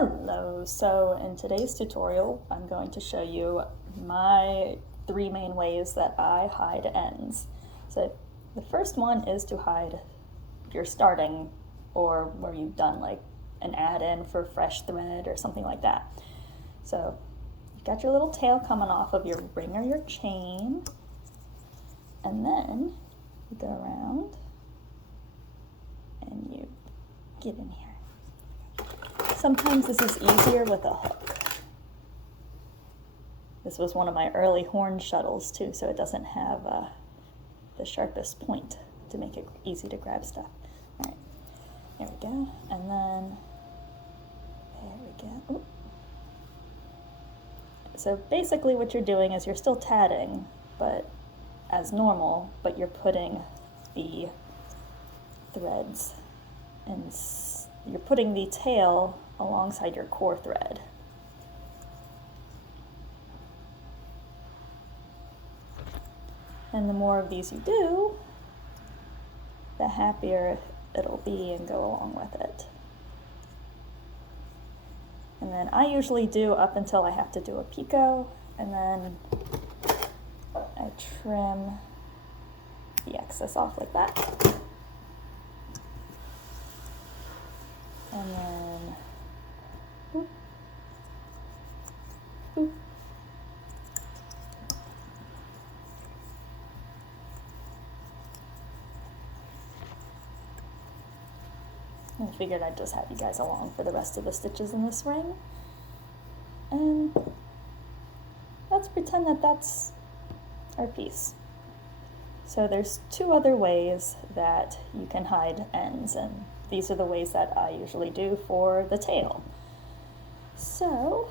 Hello, so in today's tutorial I'm going to show you my three main ways that I hide ends. So the first one is to hide your starting or where you've done like an add-in for fresh thread or something like that. So you've got your little tail coming off of your ring or your chain, and then you go around and you get in here. Sometimes this is easier with a hook. This was one of my early horn shuttles too, so it doesn't have the sharpest point to make it easy to grab stuff. All right, here we go, and then there we go. Ooh. So basically what you're doing is you're still tatting, but as normal, but you're putting the threads and you're putting the tail alongside your core thread. And the more of these you do, the happier it'll be and go along with it. And then I usually do up until I have to do a picot, and then I trim the excess off like that. And then, boop, boop. I figured I'd just have you guys along for the rest of the stitches in this ring. And let's pretend that that's our piece. So there's two other ways that you can hide ends, and these are the ways that I usually do for the tail. So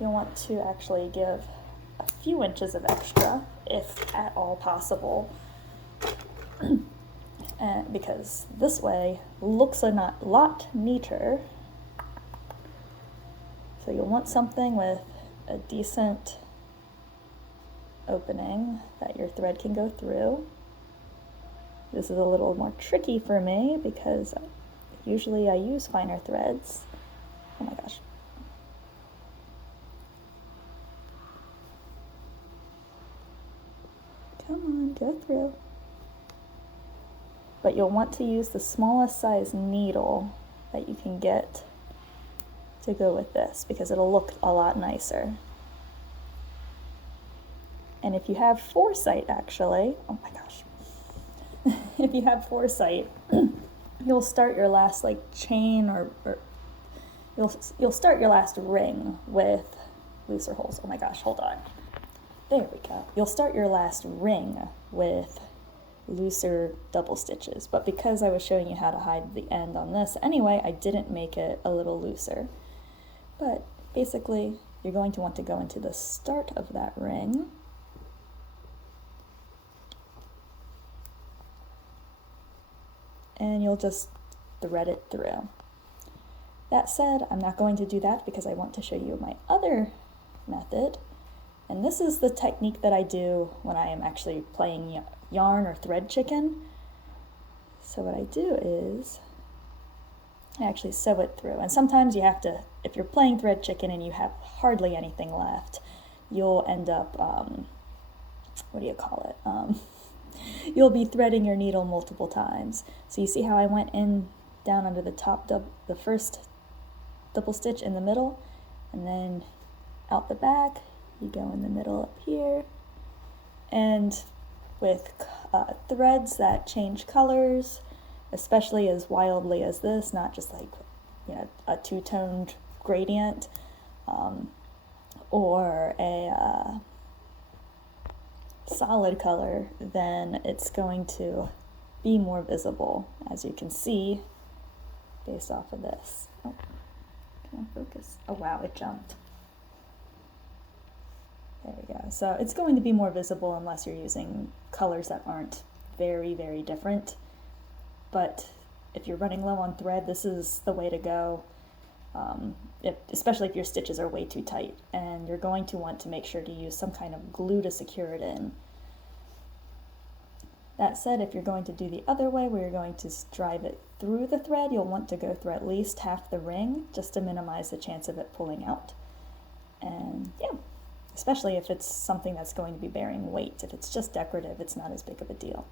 you'll want to actually give a few inches of extra, if at all possible, because this way looks a lot neater. So you'll want something with a decent opening that your thread can go through. This is a little more tricky for me because usually I use finer threads. Oh my gosh. Come on, go through. But you'll want to use the smallest size needle that you can get to go with this because it'll look a lot nicer. And if you have foresight, actually, oh my gosh. If you have foresight, you'll start your last like chain or you'll start your last ring with looser holes. Oh my gosh, hold on. There we go. You'll start your last ring with looser double stitches, but because I was showing you how to hide the end on this anyway, I didn't make it a little looser. But basically, you're going to want to go into the start of that ring. And you'll just thread it through. That said, I'm not going to do that because I want to show you my other method. And this is the technique that I do when I am actually playing yarn or thread chicken. So what I do is I actually sew it through. And sometimes you have to, if you're playing thread chicken and you have hardly anything left, you'll end up, what do you call it? You'll be threading your needle multiple times. So you see how I went in down under the top, the first double stitch in the middle, and then out the back, you go in the middle up here. And with threads that change colors, especially as wildly as this, not just like, you know, a two-toned gradient, or a solid color, then it's going to be more visible, as you can see based off of this. Oh, can I focus? Oh wow, it jumped. There we go. So it's going to be more visible unless you're using colors that aren't very, very different. But if you're running low on thread, this is the way to go, especially if your stitches are way too tight. And you're going to want to make sure to use some kind of glue to secure it in. That said, if you're going to do the other way, where you're going to drive it through the thread, you'll want to go through at least half the ring just to minimize the chance of it pulling out. And yeah, especially if it's something that's going to be bearing weight. If it's just decorative, it's not as big of a deal.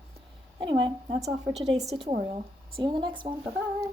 Anyway, that's all for today's tutorial. See you in the next one. Bye-bye!